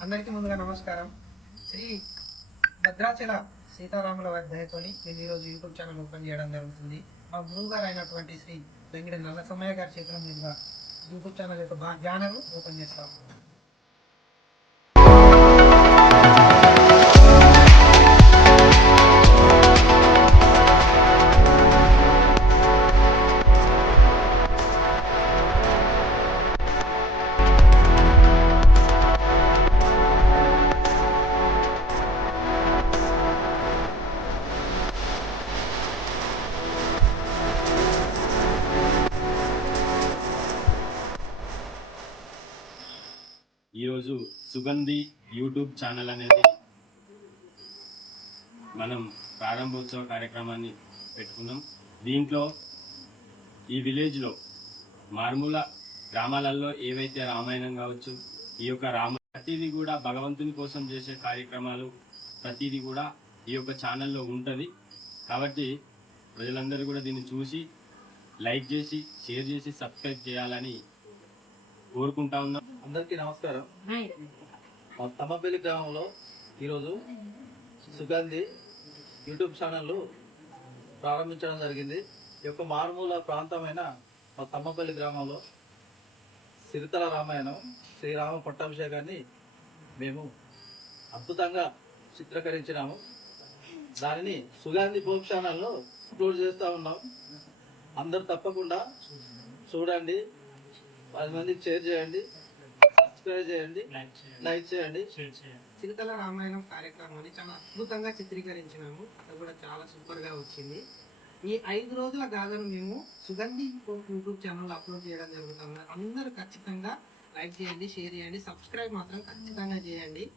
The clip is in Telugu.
అందరికీ ముందుగా నమస్కారం. శ్రీ భద్రాచల సీతారాముల వారి దయతోని నేను ఈరోజు యూట్యూబ్ ఛానల్ ఓపెన్ చేయడం జరుగుతుంది. మా గురువు గారు అయినటువంటి శ్రీ వెంకట నల్లసమ్మయ్య గారి చేతుల మీదుగా యూట్యూబ్ ఛానల్ యొక్క బా- బ్యానర్ ఓపెన్ చేస్తాం ఈరోజు సుగంధి యూట్యూబ్ ఛానల్ అనేది మనం ప్రారంభోత్సవ కార్యక్రమాన్ని పెట్టుకున్నాం. దీంట్లో ఈ విలేజ్లో మారుమూల గ్రామాలలో ఏవైతే రామాయణం కావచ్చు ఈ యొక్క రామ ప్రతిదీ కూడా భగవంతుని కోసం చేసే కార్యక్రమాలు ప్రతిదీ కూడా ఈ యొక్క ఛానల్లో ఉంటుంది. కాబట్టి ప్రజలందరూ కూడా దీన్ని చూసి లైక్ చేసి షేర్ చేసి సబ్స్క్రైబ్ చేయాలని కోరుకుంటా ఉన్నాం. అందరికీ నమస్కారం. మా తమ్మపల్లి గ్రామంలో ఈరోజు సుగంధి యూట్యూబ్ ఛానల్ ప్రారంభించడం జరిగింది. ఈ యొక్క మారుమూల ప్రాంతమైన మా తమ్మపల్లి గ్రామంలో సిరితల రామాయణం శ్రీరామ పట్టాభిషేకాన్ని మేము అద్భుతంగా చిత్రీకరించినాము. దానిని సుగంధి పోప్ ఛానల్లో అప్లోడ్ చేస్తూ ఉన్నాం. అందరు తప్పకుండా చూడండి. పది మందికి షేర్ చేయండి. సబ్స్క్రైబ్ చేయండి. లైక్ చేయండి. చిరుతల రామాయణం కార్యక్రమాన్ని చాలా అద్భుతంగా చిత్రీకరించినాము. అది కూడా చాలా సూపర్గా వచ్చింది. ఈ ఐదు రోజుల గాథను మేము సుగంధి యూట్యూబ్ ఛానల్ అప్లోడ్ చేయడం జరుగుతుంది. అందరూ ఖచ్చితంగా లైక్ చేయండి షేర్ చేయండి. సబ్స్క్రైబ్ మాత్రం ఖచ్చితంగా చేయండి.